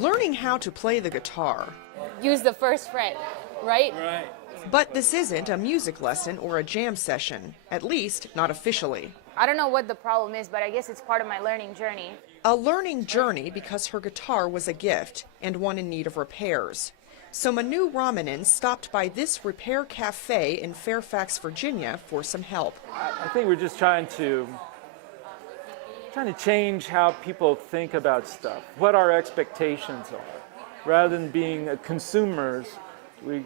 learning how to play the guitar. Use the first fret, right? Right. But this isn't a music lesson or a jam session, at least not officially. I don't know what the problem is, but I guess it's part of my learning journey. A learning journey because her guitar was a gift and one in need of repairs. So Manu Ramanan stopped by this repair cafe in Fairfax, Virginia for some help. I think we're just trying to change how people think about stuff, what our expectations are. Rather than being consumers, we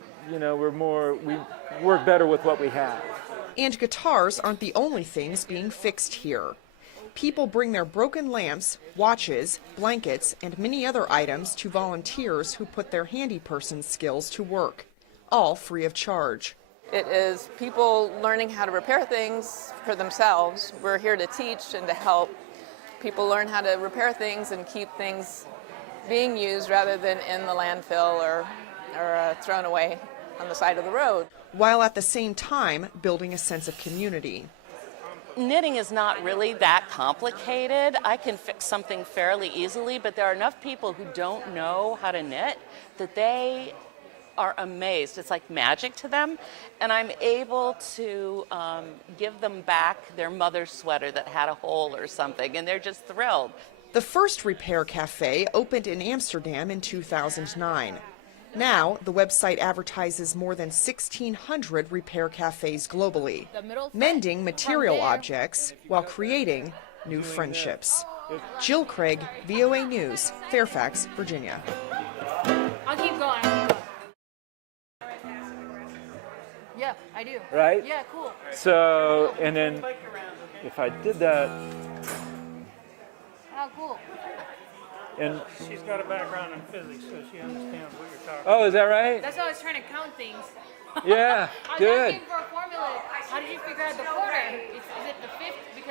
work better with what we have. And guitars aren't the only things being fixed here. People bring their broken lamps, watches, blankets, and many other items to volunteers who put their handy person skills to work, all free of charge. It is people learning how to repair things for themselves. We're here to teach and to help people learn how to repair things and keep things being used rather than in the landfill or thrown away on the side of the road. While at the same time building a sense of community. Knitting is not really that complicated. I can fix something fairly easily, but there are enough people who don't know how to knit that they are amazed. It's like magic to them, and I'm able to give them back their mother's sweater that had a hole or something, and they're just thrilled. The first repair cafe opened in Amsterdam in 2009. Now, the website advertises more than 1,600 repair cafes globally, mending material objects while creating new friendships. Jill Craig, VOA News, Fairfax, Virginia. I'll keep going. Yeah, I do. Right? Yeah, cool. So, and then if I did that, Oh, cool. and She's got a background in physics, so she understands what you're talking about. oh, is that right? That's why I was trying to count things. Yeah, I was good. asking for a formula. How did you figure out the quarter? Is it the fifth? Because